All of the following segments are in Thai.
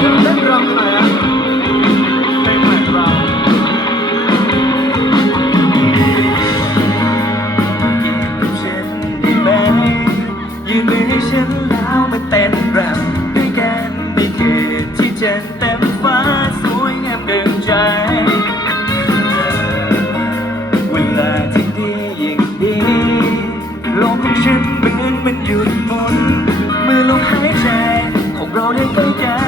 ฉันได้ไหมยืนมือให้ฉันแล้วมาเต้นรำด้วยกันในคืนที่เจันเต็มฟ้าสวยงามเกินใจ เวลาที่ดียิ่งดีโลกของฉันเหมือนมันหยุดหมุนเมื่อลมหายใจของเราได้ใกล้กัน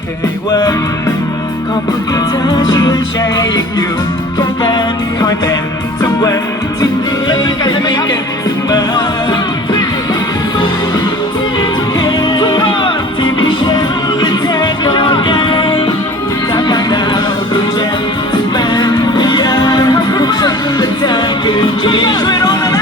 เคยวังขอบคุณที่เธอเชื่อใจยังอยู่ข้างกันคอยเป็นทุกวันที่ดีกันไม่กันเสมอที่มีฉันและเธอต่อกันจากดาวดาวดวงจันทร์เป็นพยานของฉันและเธอคือจีช่วยร้องน่อยแล้ว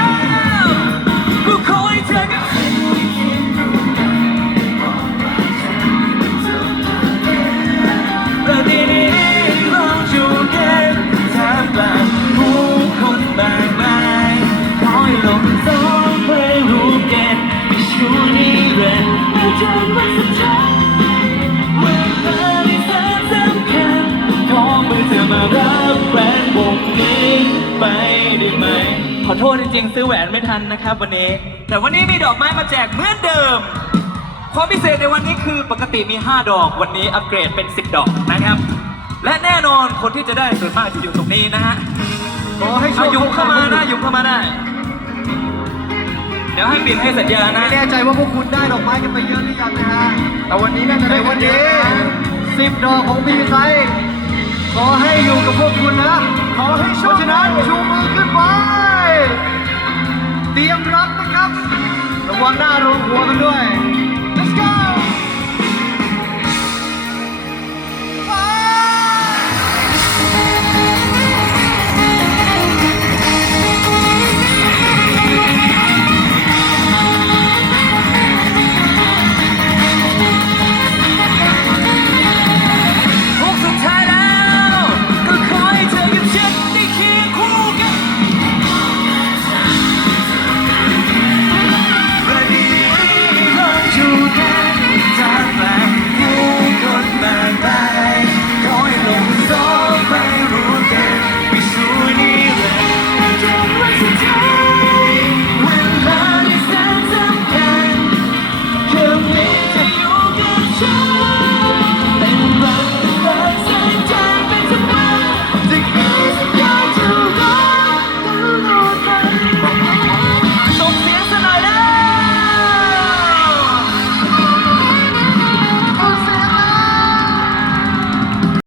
ไปได้ไหม ขอโทษจริงๆซื้อแหวนไม่ทันนะครับวันนี้ แต่วันนี้มีดอกไม้มาแจกเหมือนเดิม ความพิเศษในวันนี้คือปกติมี 5 ดอก วันนี้อัปเกรดเป็น 10 ดอกนะครับ และแน่นอนคนที่จะได้ส่วนมากจะอยู่ตรงนี้นะฮะขอให้โชเอาคยุงเข้ามานะยุงเข้ามาได้ เดี๋ยวให้ปิดให้สัญญาณนะ ไม่แน่ใจว่าพวกคุณได้ดอกไม้กันไปเยอะหรือยังนะฮะ แต่วันนี้น่าจะได้วันนี้สิบดอกของบีไซขอให้อยู่กับพวกคุณนะ ขอให้